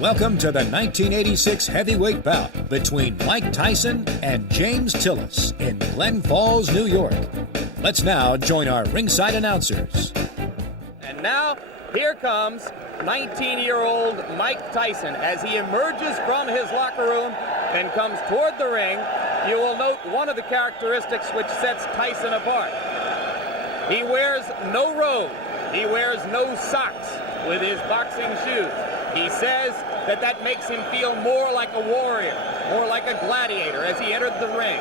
Welcome to the 1986 heavyweight bout between Mike Tyson and James Tillis in Glen Falls, New York. Let's now join our ringside announcers. And now, here comes 19-year-old Mike Tyson as he emerges from his locker room and comes toward the ring. You will note one of the characteristics which sets Tyson apart. He wears no robe. He wears no socks with his boxing shoes. He says that makes him feel more like a warrior, more like a gladiator as he entered the ring.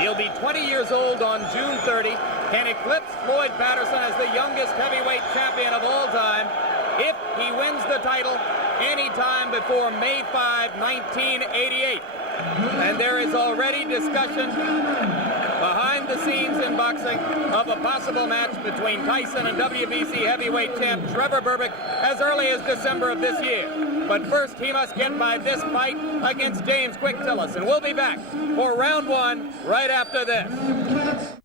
He'll be 20 years old on June 30, can eclipse Floyd Patterson as the youngest heavyweight champion of all time if he wins the title anytime before May 5, 1988. And there is already discussion behind the scenes in boxing of a possible match between Tyson and WBC heavyweight champ Trevor Berbick as early as December of this year. But first, he must get by this fight against James Quick Tillis. And we'll be back for round one right after this.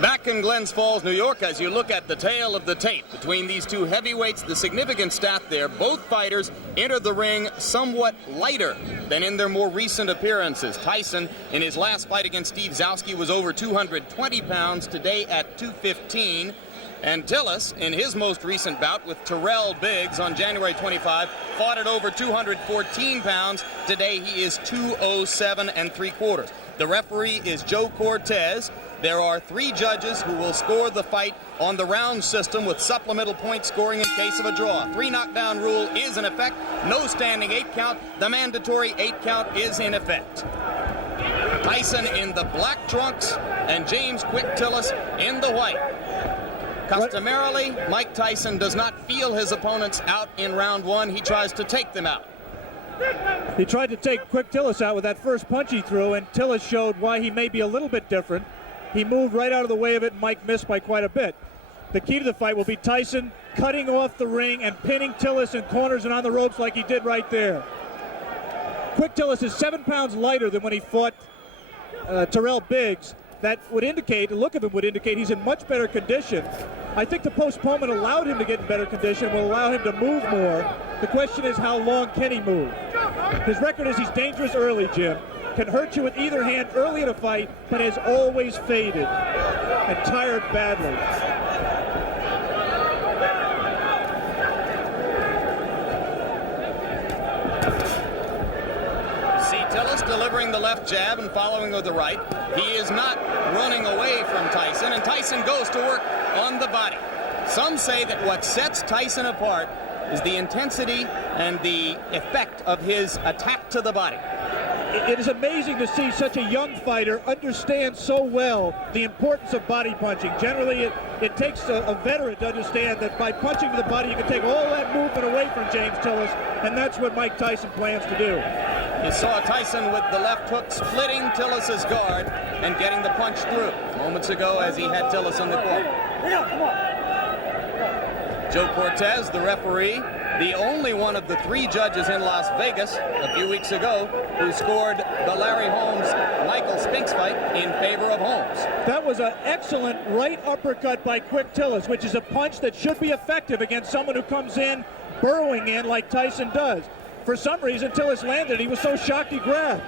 Back in Glens Falls, New York, as you look at the tale of the tape between these two heavyweights, the significant stat there, both fighters entered the ring somewhat lighter than in their more recent appearances. Tyson, in his last fight against Steve Zowski, was over 220 pounds, today at 215. And Tillis, in his most recent bout with Terrell Biggs on January 25, fought at over 214 pounds. Today he is 207 3/4. The referee is Joe Cortez. There are 3 judges who will score the fight on the round system with supplemental point scoring in case of a draw. 3 knockdown rule is in effect. No standing 8 count. The mandatory 8 count is in effect. Tyson in the black trunks and James Quick Tillis in the white. Customarily, Mike Tyson does not feel his opponents out in round one. He tries to take them out. He tried to take Quick Tillis out with that first punch he threw, and Tillis showed why he may be a little bit different. He moved right out of the way of it, and Mike missed by quite a bit. The key to the fight will be Tyson cutting off the ring and pinning Tillis in corners and on the ropes like he did right there. Quick Tillis is 7 pounds lighter than when he fought Terrell Biggs. That would indicate, the look of him would indicate he's in much better condition. I think the postponement allowed him to get in better condition, will allow him to move more. The question is, how long can he move? His record is he's dangerous early, Jim. Can hurt you with either hand early in a fight, but has always faded and tired badly. Delivering the left jab and following with the right. He is not running away from Tyson, and Tyson goes to work on the body. Some say that what sets Tyson apart is the intensity and the effect of his attack to the body. It is amazing to see such a young fighter understand so well the importance of body punching. Generally, it takes a veteran to understand that by punching to the body, you can take all that movement away from James Tillis, and that's what Mike Tyson plans to do. You saw Tyson with the left hook splitting Tillis' guard and getting the punch through moments ago as he had Tillis in the corner. Joe Cortez, the referee, the only one of the 3 judges in Las Vegas a few weeks ago who scored the Larry Holmes-Michael Spinks fight in favor of Holmes. That was an excellent right uppercut by Quick Tillis, which is a punch that should be effective against someone who comes in burrowing in like Tyson does. For some reason, Tillis landed. He was so shocked he grabbed.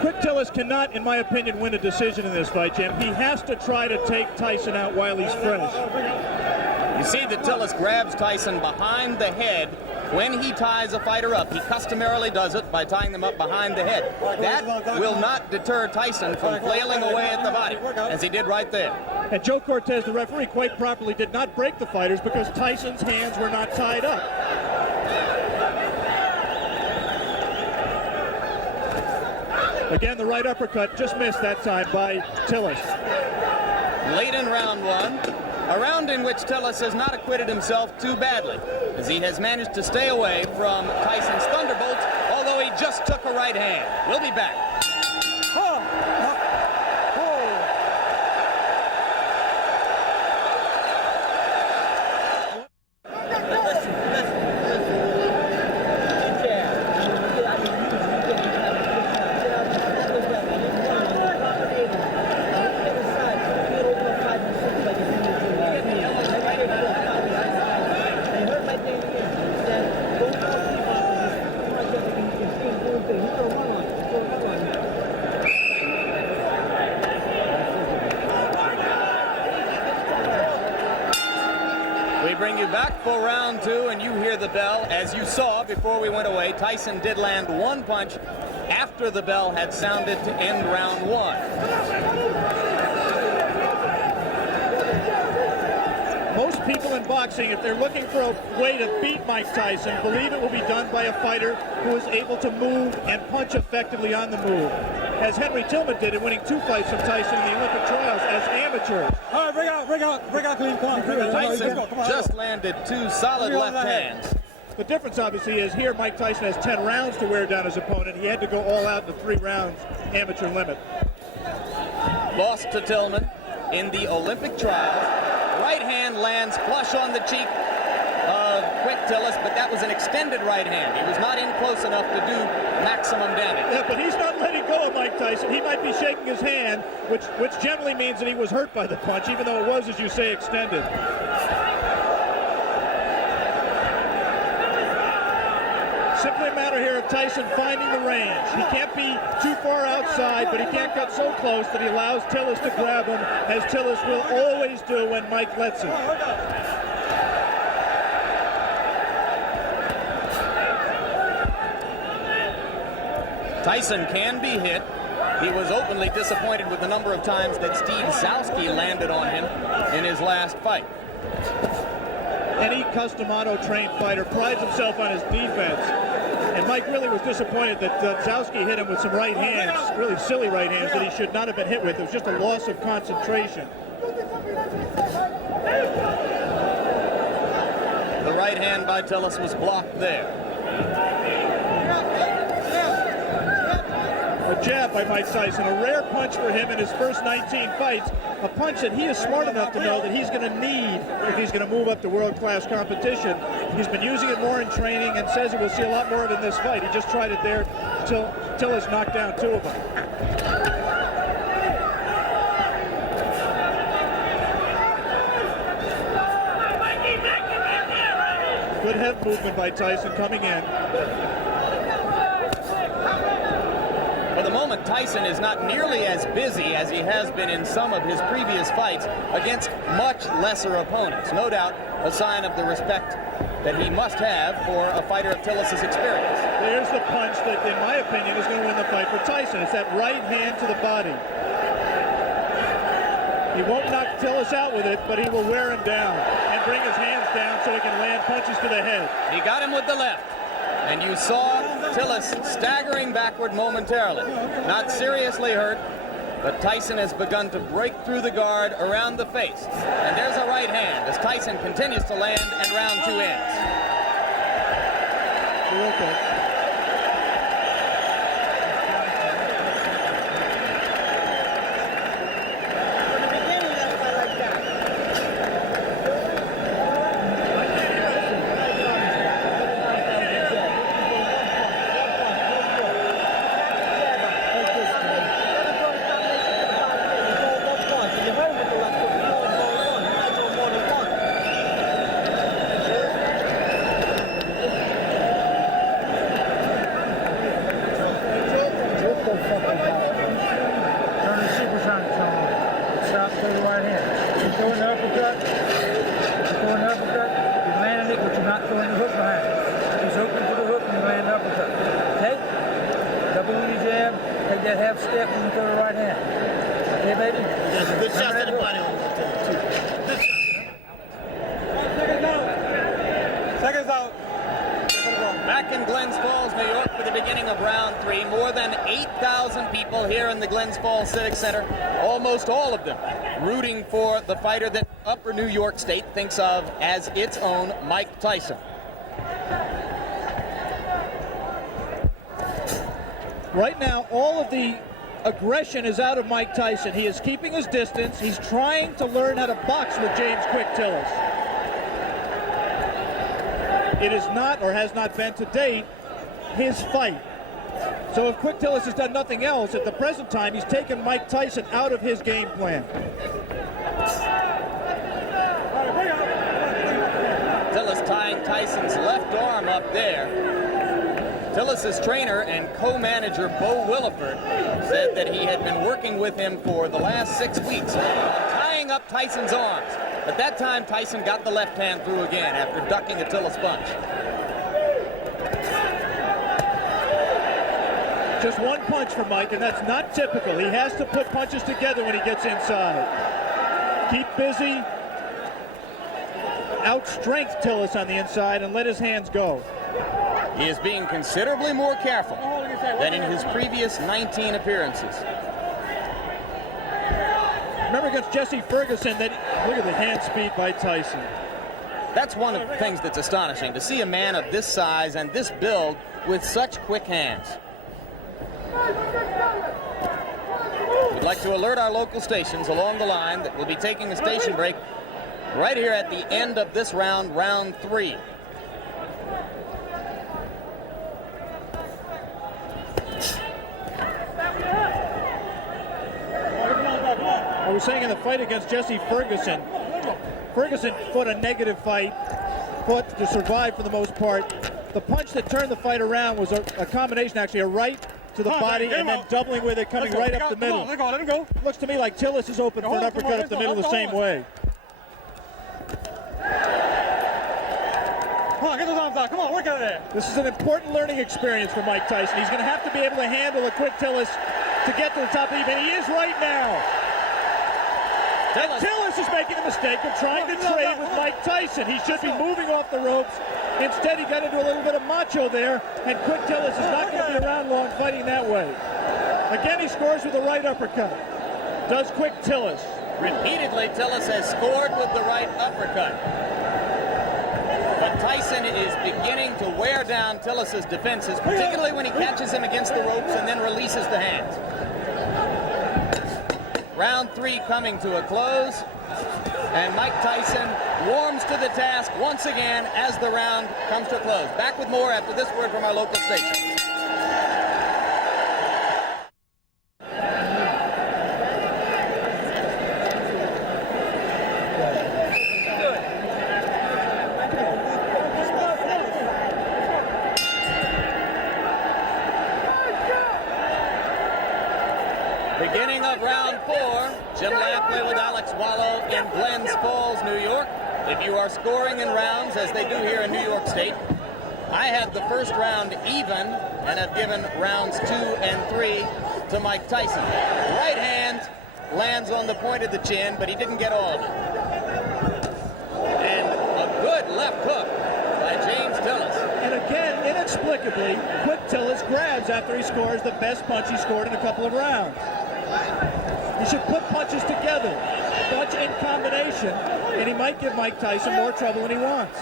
Quick Tillis cannot, in my opinion, win a decision in this fight, Jim. He has to try to take Tyson out while he's fresh. You see that Tillis grabs Tyson behind the head when he ties a fighter up. He customarily does it by tying them up behind the head. That will not deter Tyson from flailing away at the body, as he did right there. And Joe Cortez, the referee, quite properly did not break the fighters because Tyson's hands were not tied up. Again, the right uppercut just missed that time by Tillis. Late in round one, a round in which Tillis has not acquitted himself too badly, as he has managed to stay away from Tyson's thunderbolts, although he just took a right hand. We'll be back. bring you back for round two, and you hear the bell. As you saw before we went away, Tyson did land one punch after the bell had sounded to end round one. Most people in boxing, if they're looking for a way to beat Mike Tyson, believe it will be done by a fighter who is able to move and punch effectively on the move, as Henry Tillman did in winning 2 fights from Tyson in the Olympic trials as amateurs. All right, bring out, clean. Come on. Tyson just landed 2 solid left hands. The difference, obviously, is here Mike Tyson has 10 rounds to wear down his opponent. He had to go all out in the 3 rounds amateur limit. Lost to Tillman in the Olympic trials. Right hand lands flush on the cheek of Quick Tillis, but that was an extended right hand. He was not in close enough to do maximum damage. Yeah, but he's not letting go of Mike Tyson. He might be shaking his hand, which generally means that he was hurt by the punch, even though it was, as you say, extended. Simply a matter here of Tyson finding the range. He can't be too far outside, but he can't cut so close that he allows Tillis to grab him, as Tillis will always do when Mike lets him. Tyson can be hit. He was openly disappointed with the number of times that Steve Zowski landed on him in his last fight. Any custom auto-trained fighter prides himself on his defense. And Mike really was disappointed that Zowski hit him with some right hands, really silly right hands that he should not have been hit with. It was just a loss of concentration. The right hand by Tillis was blocked there. A jab by Mike Tyson, a rare punch for him in his first 19 fights. A punch that he is smart enough to know that he's going to need if he's going to move up to world-class competition. He's been using it more in training and says he will see a lot more of it in this fight. He just tried it there till Tillis knocked down 2 of them. Good head movement by Tyson coming in. For the moment, Tyson is not nearly as busy as he has been in some of his previous fights against much lesser opponents. No doubt a sign of the respect that he must have for a fighter of Tillis' experience. There's the punch that, in my opinion, is going to win the fight for Tyson. It's that right hand to the body. He won't knock Tillis out with it, but he will wear him down and bring his hands down so he can land punches to the head. He got him with the left. And you saw Tillis staggering backward momentarily. Not seriously hurt, but Tyson has begun to break through the guard around the face. And there's a right hand as Tyson continues to land and round 2 ends. Okay. Back in Glens Falls, New York for the beginning of round 3. More than 8,000 people here in the Glens Falls Civic Center, almost all of them rooting for the fighter that Upper New York State thinks of as its own Mike Tyson. Right now, all of the aggression is out of Mike Tyson. He is keeping his distance. He's trying to learn how to box with James Quick Tillis. It is not, or has not been to date, his fight. So if Quick Tillis has done nothing else, at the present time, he's taken Mike Tyson out of his game plan. Tillis tying Tyson's left arm up there. Tillis' trainer and co-manager Bo Williford said that he had been working with him for the last 6 weeks on tying up Tyson's arms. But that time, Tyson got the left hand through again after ducking a Tillis punch. Just one punch for Mike, and that's not typical. He has to put punches together when he gets inside. Keep busy. Outstrength Tillis on the inside and let his hands go. He is being considerably more careful than in his previous 19 appearances. Remember against Jesse Ferguson, that look at the hand speed by Tyson. That's one of the things that's astonishing, to see a man of this size and this build with such quick hands. We'd like to alert our local stations along the line that we'll be taking a station break right here at the end of this round, round 3. I was saying in the fight against Jesse Ferguson, Ferguson fought a negative fight, fought to survive for the most part. The punch that turned the fight around was a combination, actually, a right to the body and then doubling with it, coming right up the middle. Let him go. Looks to me like Tillis is open for an uppercut up the middle the same way. Come on, get those arms out. Come on, work out of there. This is an important learning experience for Mike Tyson. He's going to have to be able to handle a quick Tillis to get to the top of the even. He is right now. Tillis is making the mistake of trying to trade with Mike Tyson. He should be moving off the ropes. Instead, he got into a little bit of macho there, and Quick Tillis is not going to be around long fighting that way. Again, he scores with the right uppercut. Does Quick Tillis. Repeatedly, Tillis has scored with the right uppercut. But Tyson is beginning to wear down Tillis' defenses, particularly when he catches him against the ropes and then releases the hands. Round 3 coming to a close, and Mike Tyson warms to the task once again as the round comes to a close. Back with more after this word from our local station. Beginning of round 4, Jim Lampley with Alex Wallow in Glens Falls, New York. If you are scoring in rounds, as they do here in New York State, I had the first round even and have given rounds 2 and 3 to Mike Tyson. Right hand lands on the point of the chin, but he didn't get all of it. And a good left hook by James Tillis. And again, inexplicably, Quick Tillis grabs after he scores the best punch he scored in a couple of rounds. He should put punches together, punch in combination, and he might give Mike Tyson more trouble than he wants.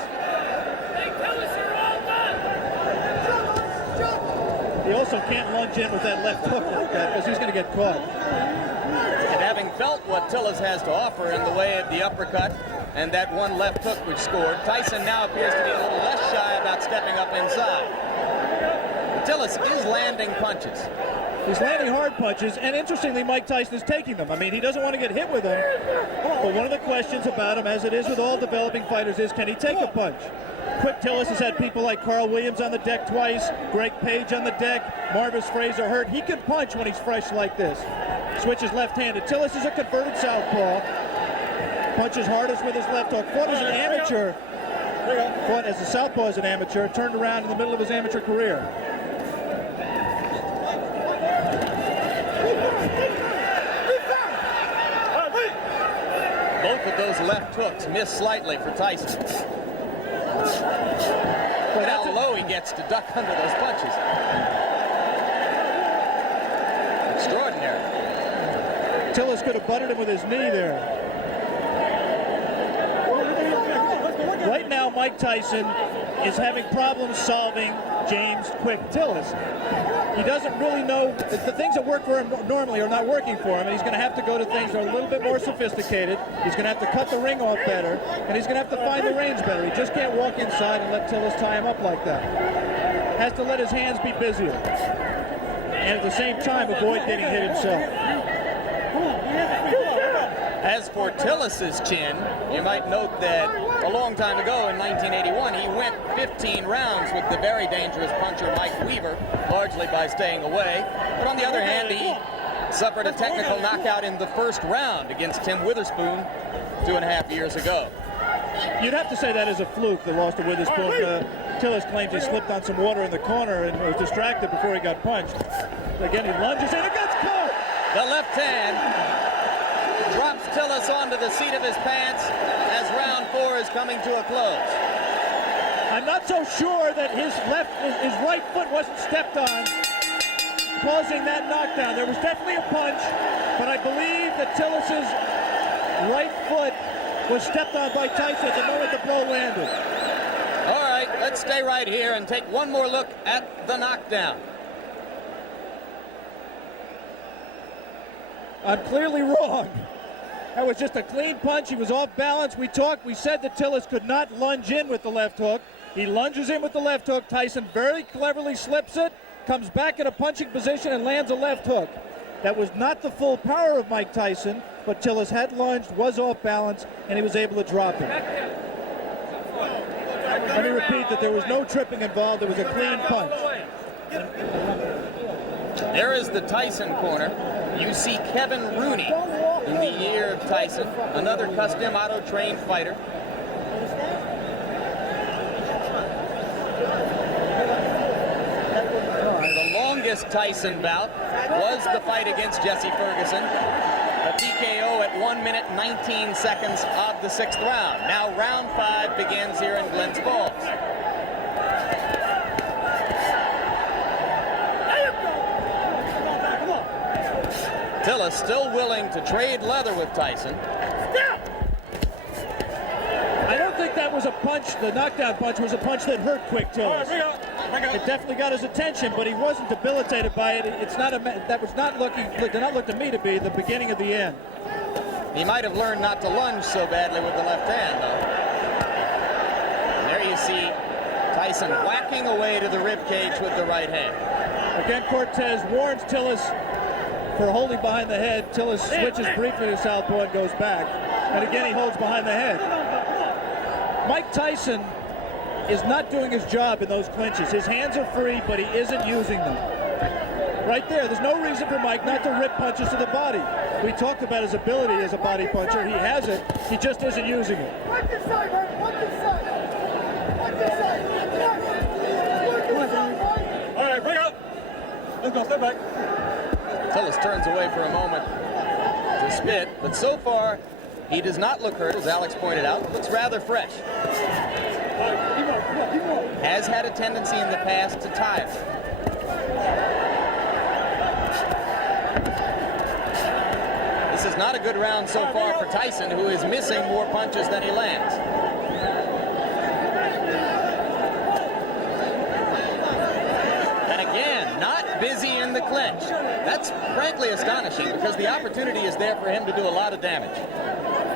He also can't lunge in with that left hook like that because he's going to get caught. And having felt what Tillis has to offer in the way of the uppercut and that one left hook which scored, Tyson now appears to be a little less shy about stepping up inside. Tillis is landing punches. He's landing hard punches, and interestingly, Mike Tyson is taking them. I mean, he doesn't want to get hit with them, but one of the questions about him, as it is with all developing fighters, is can he take a punch? Quick Tillis has had people like Carl Williams on the deck twice, Greg Page on the deck, Marvis Fraser hurt. He can punch when he's fresh like this. Switches left-handed. Tillis is a converted southpaw. Punches hardest with his left hook. Fought as an amateur. Fought as a southpaw as an amateur. Turned around in the middle of his amateur career. Both of those left hooks miss slightly for Tyson. Look how low he gets to duck under those punches. Extraordinary. Tillis could have butted him with his knee there. Right now, Mike Tyson is having problems solving James Quick Tillis. He doesn't really know, the things that work for him normally are not working for him, and he's going to have to go to things that are a little bit more sophisticated. He's going to have to cut the ring off better, and he's going to have to find the range better. He just can't walk inside and let Tillis tie him up like that. Has to let his hands be busier, and at the same time avoid getting hit himself. As for Tillis' chin, you might note that a long time ago in 1981, he went 15 rounds with the very dangerous puncher Mike Weaver, largely by staying away. But on the other hand, he suffered a technical knockout in the first round against Tim Witherspoon 2.5 years ago. You'd have to say that is a fluke, the loss to Witherspoon. Tillis claims he slipped on some water in the corner and was distracted before he got punched. Again, he lunges and it gets caught. The left hand drops Tillis onto the seat of his pants as round 4 is coming to a close. I'm not so sure that his right foot wasn't stepped on, causing that knockdown. There was definitely a punch, but I believe that Tillis's right foot was stepped on by Tyson at the moment the blow landed. All right, let's stay right here and take one more look at the knockdown. I'm clearly wrong. That was just a clean punch. He was off balance. We said that Tillis could not lunge in with the left hook. He lunges in with the left hook. Tyson very cleverly slips it, comes back in a punching position and lands a left hook. That was not the full power of Mike Tyson, but Tillis had lunged, was off balance, and he was able to drop it. Let me repeat that there was no tripping involved. It was a clean punch. There is the Tyson corner. You see Kevin Rooney in the year of Tyson, another custom auto-trained fighter. The longest Tyson bout was the fight against Jesse Ferguson. A TKO at 1 minute 19 seconds of the 6th round. Now round 5 begins here in Glens Falls. Tillis still willing to trade leather with Tyson. I don't think that was a punch. The knockdown punch was a punch that hurt Quick Tillis. It definitely got his attention, but he wasn't debilitated by it. It's not that was not looking. Did not look to me to be the beginning of the end. He might have learned not to lunge so badly with the left hand, though. And there you see Tyson whacking away to the rib cage with the right hand. Again, Cortez warns Tillis for holding behind the head. Tillis switches briefly to southpaw and goes back. And again, he holds behind the head. Mike Tyson is not doing his job in those clinches. His hands are free, but he isn't using them. Right there's no reason for Mike not to rip punches to the body. We talked about his ability as a body puncher. He has it. He just isn't using it. Watch this side, man. Watch this side. Watch this side. All right, bring up. Let's go. Step back. Tillis turns away for a moment to spit, but so far he does not look hurt, as Alex pointed out. Looks rather fresh. Has had a tendency in the past to tire. This is not a good round so far for Tyson, who is missing more punches than he lands. And again, not busy in the clinch. That's frankly astonishing because the opportunity is there for him to do a lot of damage.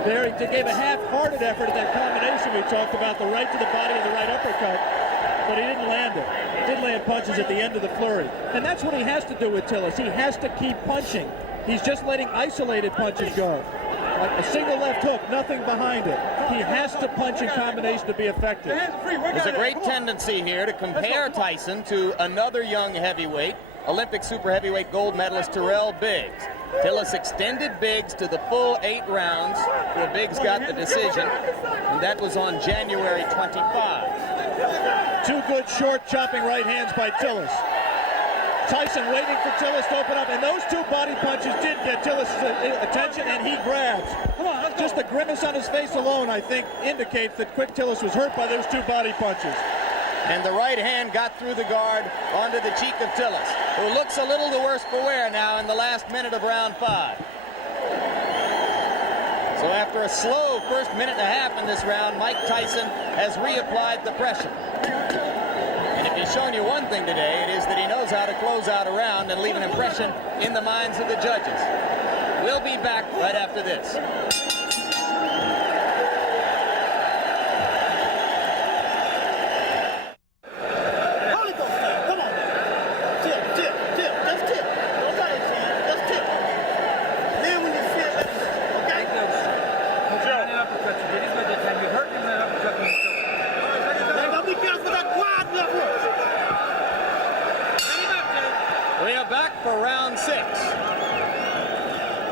There he gave a half-hearted effort at that combination we talked about, the right to the body and the right uppercut, but he didn't land it. He did land punches at the end of the flurry. And that's what he has to do with Tillis. He has to keep punching. He's just letting isolated punches go. Like a single left hook, nothing behind it. He has to punch in combination to be effective. There's a great tendency here to compare Tyson to another young heavyweight, Olympic super heavyweight gold medalist Terrell Biggs. Tillis extended Biggs to the full 8 rounds where Biggs got the decision, and that was on January 25. 2 good short chopping right hands by Tillis. Tyson waiting for Tillis to open up, and those 2 body punches did get Tillis' attention, and he grabs. Just the grimace on his face alone, I think, indicates that Quick Tillis was hurt by those 2 body punches. And the right hand got through the guard onto the cheek of Tillis, who looks a little the worse for wear now in the last minute of round 5. So after a slow first minute and a half in this round, Mike Tyson has reapplied the pressure. And if he's shown you one thing today, it is that he knows how to close out a round and leave an impression in the minds of the judges. We'll be back right after this.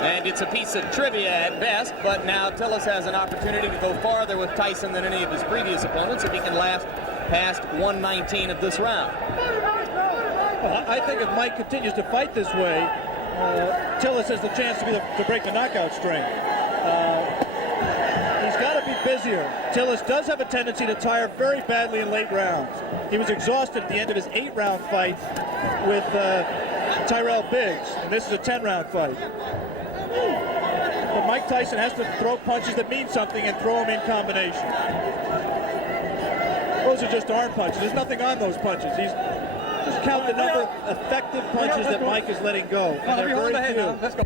And it's a piece of trivia at best, but now Tillis has an opportunity to go farther with Tyson than any of his previous opponents if he can last past 119 of this round. Well, I think if Mike continues to fight this way, Tillis has the chance to break the knockout string. He's got to be busier. Tillis does have a tendency to tire very badly in late rounds. He was exhausted at the end of his 8-round fight with Tyrell Biggs, and this is a 10-round fight. But Mike Tyson has to throw punches that mean something and throw them in combination. Those are just arm punches. There's nothing on those punches. Just count the number of effective punches that Mike is letting go. And they're very few. Let's go.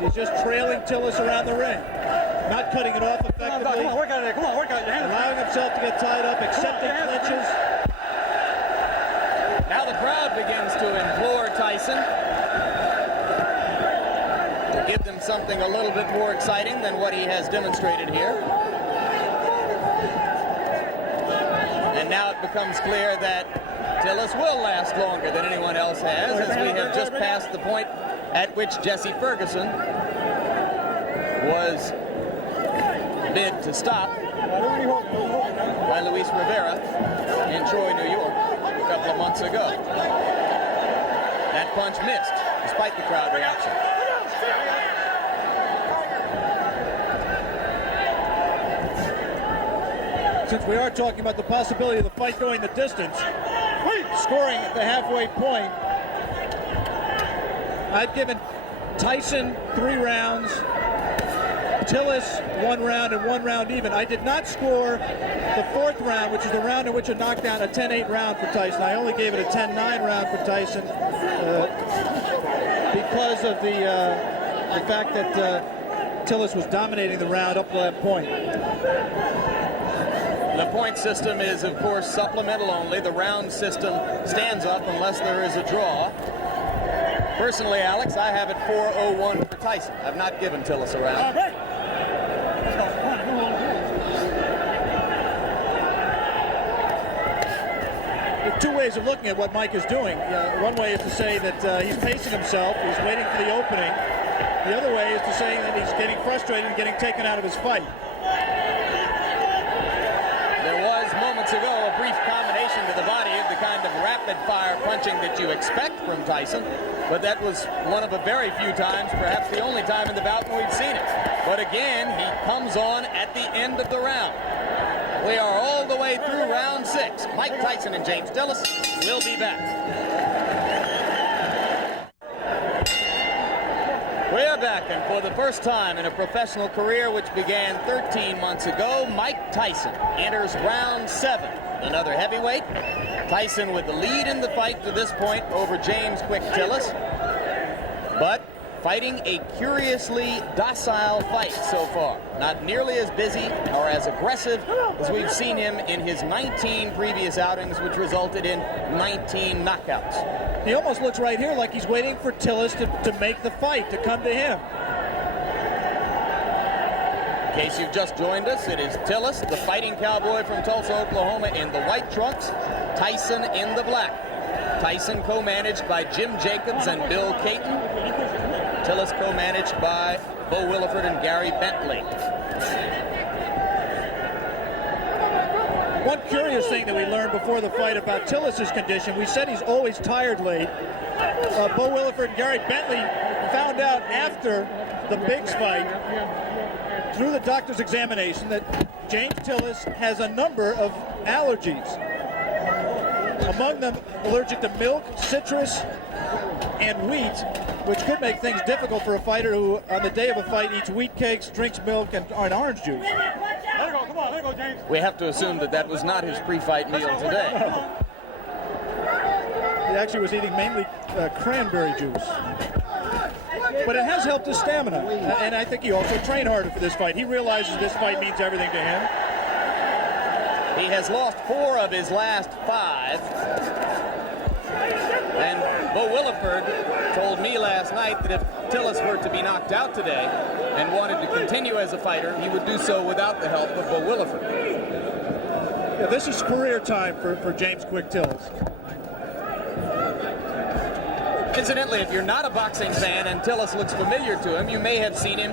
He's just trailing Tillis around the ring. Not cutting it off effectively. Come on, work on it. Come on, work on it. Allowing himself to get tied up, accepting clinches. Now the crowd begins to implore Tyson to give them something a little bit more exciting than what he has demonstrated here. And now it becomes clear that Tillis will last longer than anyone else has, as we have just passed the point at which Jesse Ferguson was bid to stop by Luis Rivera in Troy, New York, a couple of months ago. That punch missed, despite the crowd reaction. Since we are talking about the possibility of the fight going the distance, scoring at the halfway point, I've given Tyson 3 rounds, Tillis 1 round, and 1 round even. I did not score the 4th round, which is the round in which a knockdown, a 10-8 round for Tyson. I only gave it a 10-9 round for Tyson because of the fact that Tillis was dominating the round up to that point. The point system is, of course, supplemental only. The round system stands up unless there is a draw. Personally, Alex, I have it 4-0-1 for Tyson. I've not given Tillis a round. There are 2 ways of looking at what Mike is doing. One way is to say that he's pacing himself, he's waiting for the opening. The other way is to say that he's getting frustrated and getting taken out of his fight. There was moments ago a brief combination to the body of the kind of rapid-fire punching that you expect from Tyson, but that was one of a very few times, perhaps the only time in the bout when we've seen it. But again, he comes on at the end of the round. We are all the way through round 6. Mike Tyson and James Tillis will be back. We are back, and for the first time in a professional career which began 13 months ago, Mike Tyson enters round 7. Another heavyweight. Tyson with the lead in the fight to this point over James Quick Tillis, but fighting a curiously docile fight so far. Not nearly as busy or as aggressive as we've seen him in his 19 previous outings, which resulted in 19 knockouts. He almost looks right here like he's waiting for Tillis to make the fight, to come to him. In case you've just joined us, it is Tillis, the fighting cowboy from Tulsa, Oklahoma, in the white trunks, Tyson in the black. Tyson co-managed by Jim Jacobs and Bill Caton. Tillis co-managed by Bo Williford and Gary Bentley. One curious thing that we learned before the fight about Tillis' condition, we said he's always tired late. Bo Williford and Gary Bentley found out after the Biggs fight, through the doctor's examination, that James Tillis has a number of allergies. Among them, allergic to milk, citrus, and wheat, which could make things difficult for a fighter who, on the day of a fight, eats wheat cakes, drinks milk, and orange juice. Let it go, come on, let it go, James. We have to assume that that was not his pre-fight meal today. He actually was eating mainly cranberry juice. But it has helped his stamina, and I think he also trained harder for this fight. He realizes this fight means everything to him. He has lost 4 of his last 5. And Bo Williford told me last night that if Tillis were to be knocked out today and wanted to continue as a fighter, he would do so without the help of Bo Williford. Yeah, this is career time for James Quick Tillis. Incidentally, if you're not a boxing fan and Tillis looks familiar to him, you may have seen him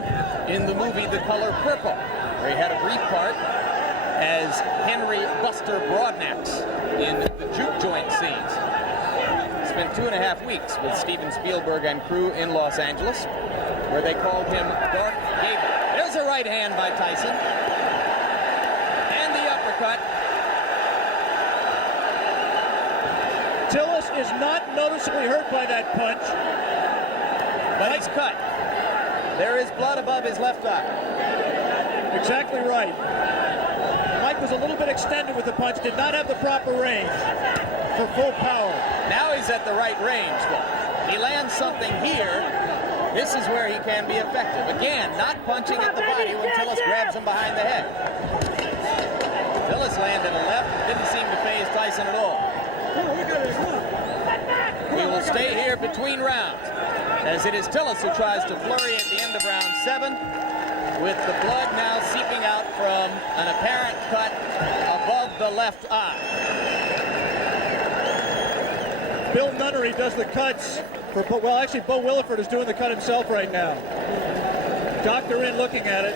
in the movie The Color Purple, where he had a brief part as Henry Buster Broadnax in the juke joint scenes. Spent 2.5 weeks with Steven Spielberg and crew in Los Angeles, where they called him Dark Gable. There's a right hand by Tyson. And the uppercut. Tillis is not noticeably hurt by that punch. But he's cut. There is blood above his left eye. Exactly right. Mike was a little bit extended with the punch, did not have the proper range for full power. Now he's at the right range. He lands something here. This is where he can be effective. Again, not punching at the body when Tillis grabs him behind the head. Tillis landed a left. Didn't seem to faze Tyson at all. We will stay here between rounds, as it is Tillis who tries to flurry at the end of round 7, with the blood now seeping out from an apparent cut above the left eye. Bill Nunnery does the cuts for, well, actually, Bo Williford is doing the cut himself right now. Doctor in looking at it.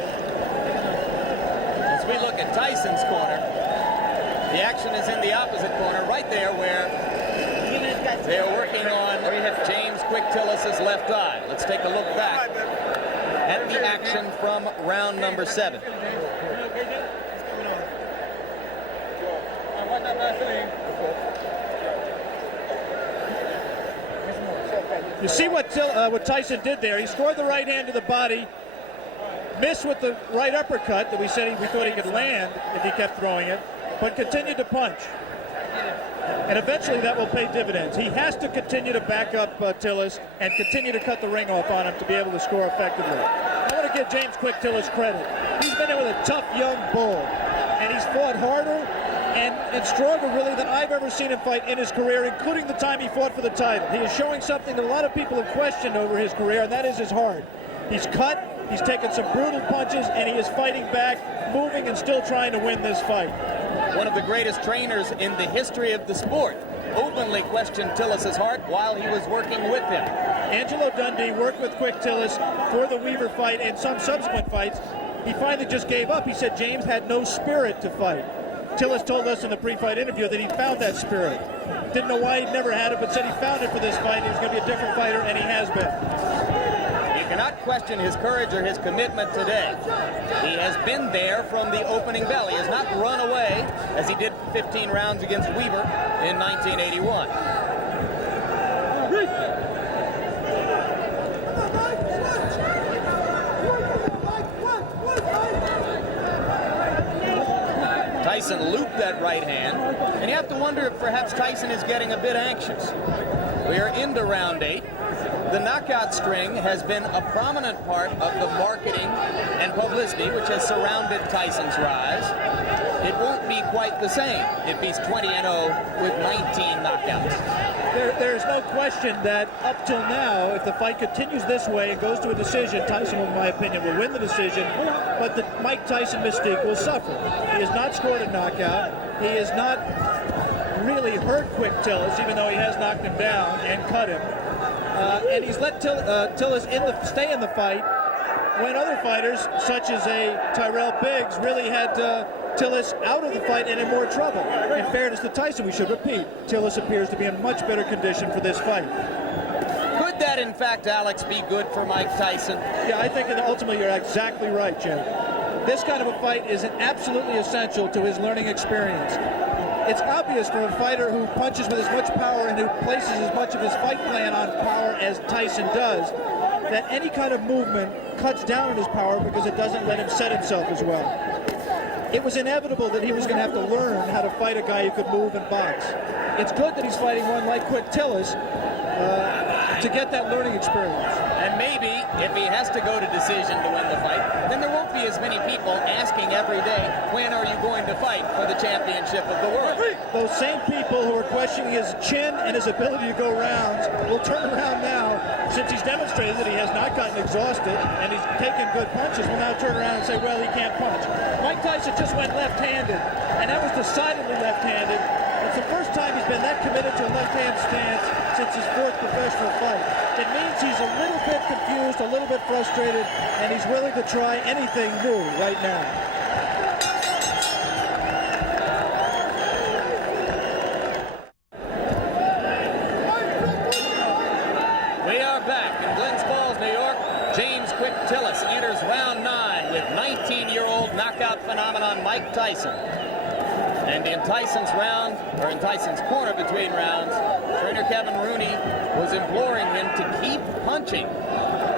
As we look at Tyson's corner, the action is in the opposite corner, right there where they're working on James Quick Tillis' left eye. Let's take a look back at the action from round number 7. You see what Tyson did there. He scored the right hand to the body, missed with the right uppercut that we thought he could land if he kept throwing it, but continued to punch. And eventually that will pay dividends. He has to continue to back up Tillis and continue to cut the ring off on him to be able to score effectively. I want to give James Quick Tillis credit. He's been in with a tough young bull, and he's fought harder and stronger, really, than I've ever seen him fight in his career, including the time he fought for the title. He is showing something that a lot of people have questioned over his career, and that is his heart. He's cut, he's taken some brutal punches, and he is fighting back, moving and still trying to win this fight. One of the greatest trainers in the history of the sport openly questioned Tillis' heart while he was working with him. Angelo Dundee worked with Quick Tillis for the Weaver fight and some subsequent fights. He finally just gave up. He said James had no spirit to fight. Tillis told us in the pre-fight interview that he found that spirit. Didn't know why he'd never had it, but said he found it for this fight. He was going to be a different fighter, and he has been. You cannot question his courage or his commitment today. He has been there from the opening bell. He has not run away as he did 15 rounds against Weaver in 1981. Tyson looped that right hand, and you have to wonder if perhaps Tyson is getting a bit anxious. We are into round 8. The knockout string has been a prominent part of the marketing and publicity which has surrounded Tyson's rise. It won't be quite the same if he's 20-0 with 19 knockouts. There's no question that up till now, if the fight continues this way and goes to a decision, Tyson, in my opinion, will win the decision, but the Mike Tyson mystique will suffer. He has not scored a knockout. He has not really hurt Quick Tillis, even though he has knocked him down and cut him. And he's let Tillis stay in the fight when other fighters, such as a Tyrell Biggs, really had Tillis out of the fight and in more trouble. In fairness to Tyson, we should repeat, Tillis appears to be in much better condition for this fight. Could that, in fact, Alex, be good for Mike Tyson? Yeah, I think that ultimately you're exactly right, Jim. This kind of a fight is absolutely essential to his learning experience. It's obvious for a fighter who punches with as much power and who places as much of his fight plan on power as Tyson does, that any kind of movement cuts down on his power because it doesn't let him set himself as well. It was inevitable that he was going to have to learn how to fight a guy who could move and box. It's good that he's fighting one like Quick Tillis to get that learning experience. And maybe if he has to go to decision to win the fight, then there won't be as many people asking every day, when are you going to fight for the championship of the world? Those same people who are questioning his chin and his ability to go rounds will turn around now, since he's demonstrated that he has not gotten exhausted and he's taken good punches, will now turn around and say, well, he can't punch. Mike Tyson just went left-handed, and that was decidedly left-handed. It's the first time he's been that committed to a left-hand stance since his fourth professional fight. It means he's a little bit confused, a little bit frustrated, and he's willing to try anything new right now. We are back in Glens Falls, New York. James "Quick" Tillis enters round 9 with 19-year-old knockout phenomenon Mike Tyson. And in Tyson's round, or in Tyson's corner between rounds, trainer Kevin Rooney was imploring him to keep punching,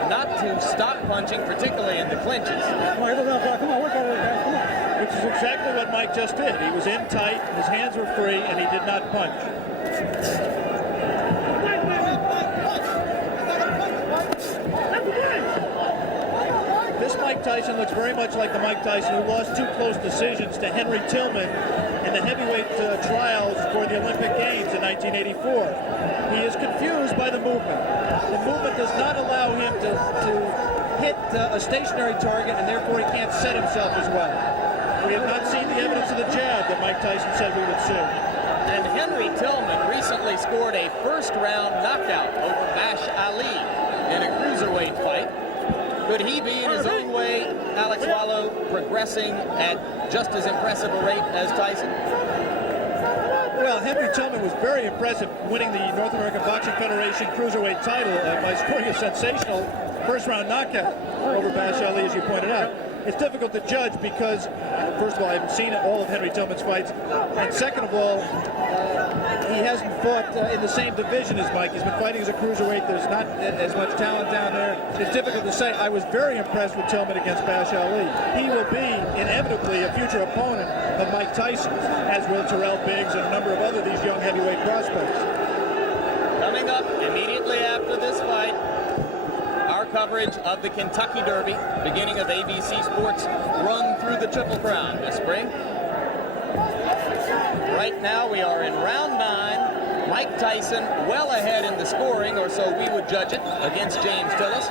not to stop punching, particularly in the clinches. Come on, work out of it, guys. Come on. Which is exactly what Mike just did. He was in tight, his hands were free, and he did not punch. This Mike Tyson looks very much like the Mike Tyson who lost 2 close decisions to Henry Tillman in the heavyweight trials for the Olympic Games in 1984. He is confused by the movement. The movement does not allow him to hit a stationary target, and therefore he can't set himself as well. We have not seen the evidence of the jab that Mike Tyson said we would see. And Henry Tillman recently scored a first-round knockout over Bash Ali in a cruiserweight fight. Could he be, in his own way, Alex Wallow, progressing at just as impressive a rate as Tyson? Well, Henry Tillman was very impressive winning the North American Boxing Federation cruiserweight title by scoring a sensational first-round knockout over Bash Ali, as you pointed out. It's difficult to judge because, first of all, I haven't seen all of Henry Tillman's fights, and second of all, he hasn't fought in the same division as Mike. He's been fighting as a cruiserweight. There's not as much talent down there. It's difficult to say. I was very impressed with Tillman against Bash Ali. He will be inevitably a future opponent of Mike Tyson, as will Terrell Biggs and a number of other these young heavyweight prospects. Coming up immediately after this fight, our coverage of the Kentucky Derby, beginning of ABC Sports' run through the Triple Crown this spring. Right now we are in round 9. Mike Tyson well ahead in the scoring, or so we would judge it, against James Tillis,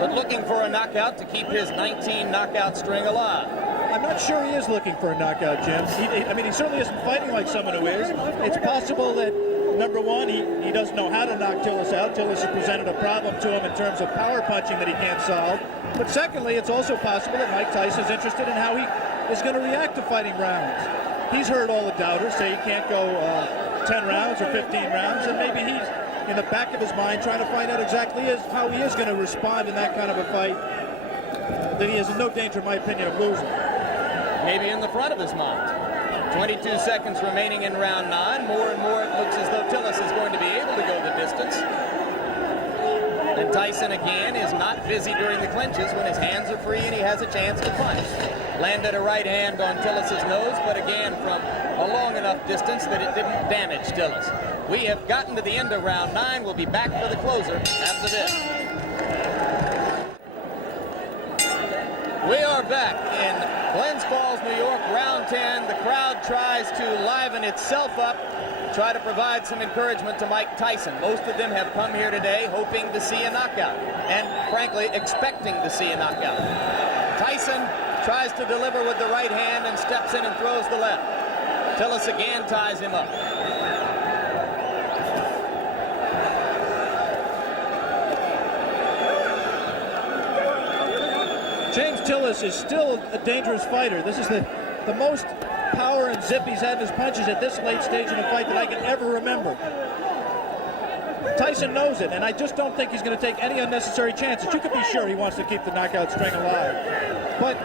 but looking for a knockout to keep his 19 knockout string alive. I'm not sure he is looking for a knockout, Jim. He certainly isn't fighting like someone who is. It's possible that, number one, he doesn't know how to knock Tillis out. Tillis has presented a problem to him in terms of power punching that he can't solve. But secondly, it's also possible that Mike Tyson is interested in how he is going to react to fighting rounds. He's heard all the doubters say he can't go 10 rounds or 15 rounds, and maybe he's in the back of his mind trying to find out exactly how he is going to respond in that kind of a fight that he is in no danger, in my opinion, of losing. Maybe in the front of his mind. 22 seconds remaining in round 9. More and more it looks as though Tillis is going to be able to go the distance. And Tyson again is not busy during the clinches when his hands are free and he has a chance to punch. Landed a right hand on Tillis' nose, but again from a long enough distance that it didn't damage Tillis. We have gotten to the end of round 9. We'll be back for the closer after this. We are back in Glens Falls, New York, round 10. The crowd tries to liven itself up, try to provide some encouragement to Mike Tyson. Most of them have come here today hoping to see a knockout and, frankly, expecting to see a knockout. Tyson tries to deliver with the right hand and steps in and throws the left. Tillis again ties him up. James Tillis is still a dangerous fighter. This is the most power and zip he's had in his punches at this late stage in a fight that I can ever remember. Tyson knows it, and I just don't think he's going to take any unnecessary chances. You can be sure he wants to keep the knockout string alive. But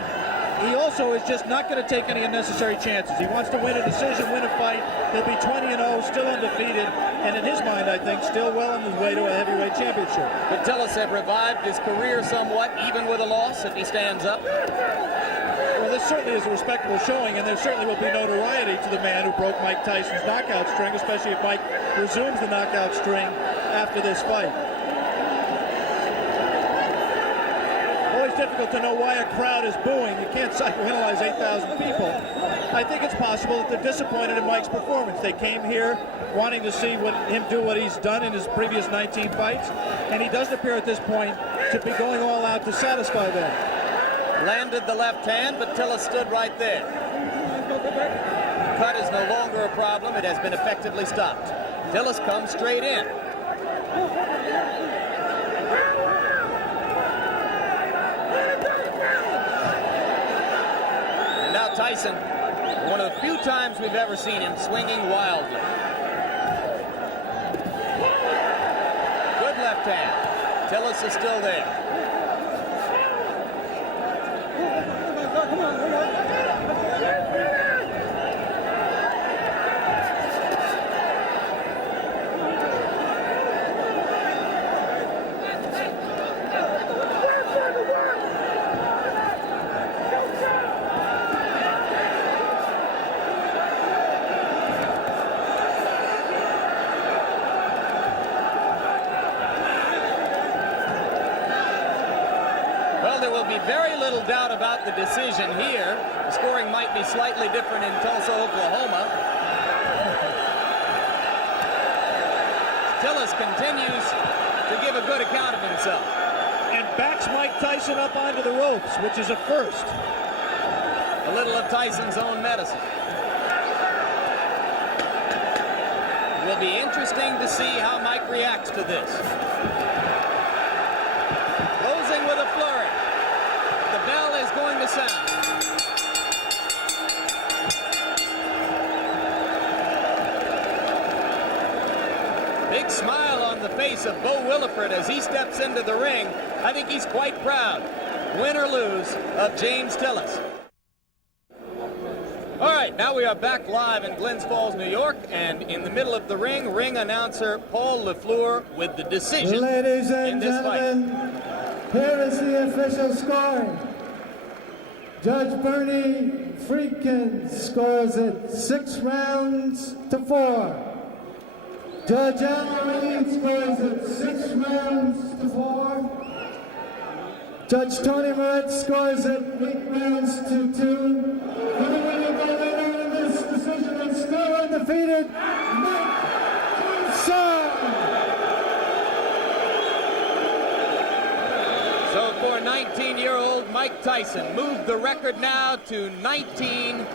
he also is just not going to take any unnecessary chances. He wants to win a decision, win a fight. He'll be 20-0, still undefeated, and in his mind, I think, still well on his way to a heavyweight championship. But Tillis have revived his career somewhat, even with a loss, if he stands up. Well, this certainly is a respectable showing, and there certainly will be notoriety to the man who broke Mike Tyson's knockout string, especially if Mike resumes the knockout string after this fight. Always difficult to know why a crowd is booing. You can't psychoanalyze 8,000 people. I think it's possible that they're disappointed in Mike's performance. They came here wanting to see him do what he's done in his previous 19 fights, and he doesn't appear at this point to be going all out to satisfy them. Landed the left hand, but Tillis stood right there. Cut is no longer a problem. It has been effectively stopped. Tillis comes straight in. And now Tyson, one of the few times we've ever seen him swinging wildly. Good left hand. Tillis is still there. Come on, we go. Well, there will be very little doubt about the decision here. The scoring might be slightly different in Tulsa, Oklahoma. Tillis continues to give a good account of himself. And backs Mike Tyson up onto the ropes, which is a first. A little of Tyson's own medicine. It will be interesting to see how Mike reacts to this. Closing with a flurry. The bell is going to sound. Big smile on the face of Bo Williford as he steps into the ring. I think he's quite proud, win or lose, of James Tillis. All right, now we are back live in Glens Falls, New York, and in the middle of the ring announcer Paul LaFleur with the decision Ladies in and this fight. gentlemen, here is the official scoring. Judge Bernie Friedkin scores it 6 rounds to 4. Judge Allen scores it 6 rounds to 4. Judge Tony Moritz scores it 8 rounds to 2. For the winner by the winner in this decision and still undefeated, Mike Tyson. So for 19-year-old Mike Tyson, moved the record now to 19,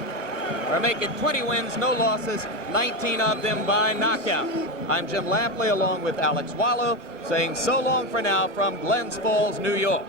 or make it 20 wins, no losses, 19 of them by knockout. I'm Jim Lampley along with Alex Wallow saying so long for now from Glens Falls, New York.